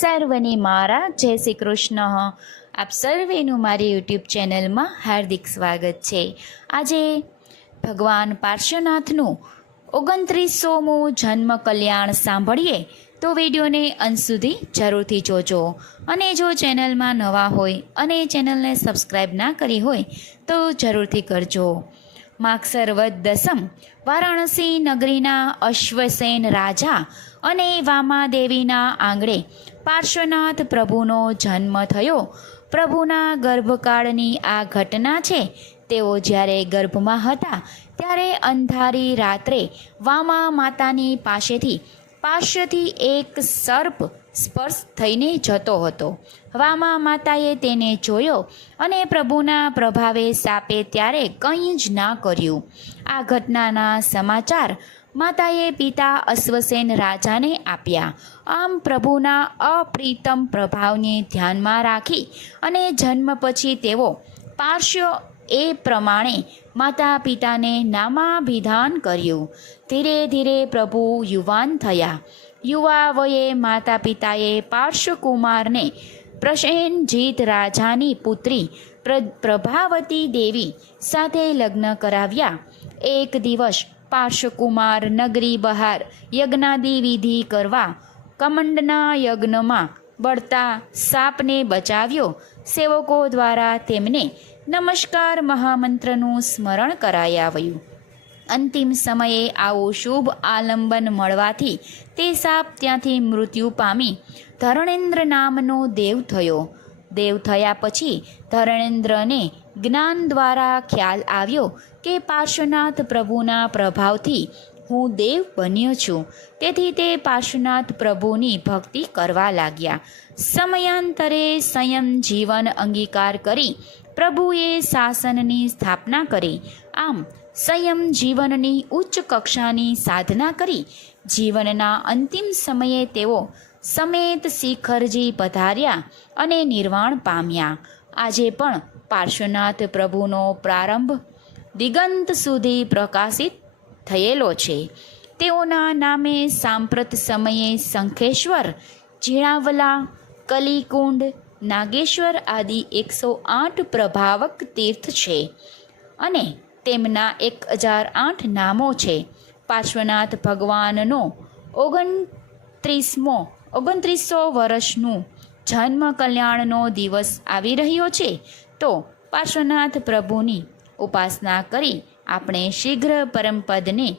સર્વને મારા. જય શ્રી કૃષ્ણ. આપ સર્વેનું મારી યુટ્યુબ ચેનલમાં હાર્દિક સ્વાગત છે. આજે ભગવાન પાર્શ્વનાથનું ઓગણત્રીસોમું જન્મ કલ્યાણ સાંભળીએ તો વિડીયોને અંત સુધી જરૂરથી જોજો. અને જો ચેનલમાં નવા હોય અને ચેનલને સબસ્ક્રાઈબ ના કરી હોય તો જરૂરથી કરજો. દસમ વારાણસી નગરીના અશ્વસેન રાજા અને વામાદેવીના આંગણે પાર્શ્વનાથ પ્રભુનો જન્મ થયો. પ્રભુના ગર્ભકાળની આ ઘટના છે, તેઓ જ્યારે ગર્ભમાં હતા, ત્યારે અંધારી રાત્રે વામા માતાની પાસેથી પાર્શ્વથી એક સર્પ સ્પર્શ થઈને જતો હતો. વામા માતાએ તેને જોયો અને પ્રભુના પ્રભાવે સાપે ત્યારે કંઈ જ ના કર્યું. આ ઘટનાના સમાચાર માતાએ પિતા અશ્વસેન રાજાને આપ્યા. આમ પ્રભુના અપ્રીતમ પ્રભાવને ધ્યાનમાં રાખી અને જન્મ પછી તેઓ પાર્શ્વ એ પ્રમાણે માતા પિતાને નામાભિધાન કર્યું. ધીરે ધીરે પ્રભુ યુવાન થયા. યુવા વયે માતા પિતાએ પાર્શ્વકુમારને પ્રસેનજીત રાજાની પુત્રી પ્ર- પ્રભાવતી દેવી સાથે લગ્ન કરાવ્યા. એક દિવસ પાર્શ્વકુમાર નગરી બહાર યજ્ઞાદિ વિધિ કરવા કમંડના યજ્ઞમાં બળતા સાપને બચાવ્યો. સેવકો દ્વારા તેમને નમસ્કાર મહામંત્રનું સ્મરણ કરાયાવ્યું અંતિમ સમયે આવું શુભ આલંબન મળવાથી તે સાપ ત્યાંથી મૃત્યુ પામી ધરણેન્દ્ર નામનો દેવ થયો. દેવ થયા પછી ધરણેન્દ્રને જ્ઞાન દ્વારા ખ્યાલ આવ્યો કે પાર્શ્વનાથ પ્રભુના પ્રભાવથી હું દેવ બન્યો છું. તેથી તે પાર્શ્વનાથ પ્રભુની ભક્તિ કરવા લાગ્યા. સમયાંતરે સંયમ જીવન અંગીકાર કરી પ્રભુએ શાસનની સ્થાપના કરી. આમ, સંયમ જીવનની ઉચ્ચ કક્ષાની સાધના કરી. જીવનના અંતિમ સમયે તેઓ સમેત શિખરજી પધાર્યા અને નિર્વાણ પામ્યા. આજે પણ પાર્શ્વનાથ પ્રભુનો પ્રારંભ દિગંત સુધી પ્રકાશિત થયેલો છે. તેઓના નામે સાંપ્રત સમયે શંખેશ્વર ઝીણાવલા કલીકુંડ નાગેશ્વર આદિ એકસો આઠ પ્રભાવક તીર્થ છે અને તેમના એક હજાર આઠ નામો છે. પાર્શ્વનાથ ભગવાનનો ઓગણત્રીસમો, ઓગણત્રીસો વર્ષનું જન્મ કલ્યાણનો દિવસ આવી રહ્યો છે. તો પાર્શ્વનાથ પ્રભુની ઉપાસના કરી આપણે શીઘ્ર પરમપદને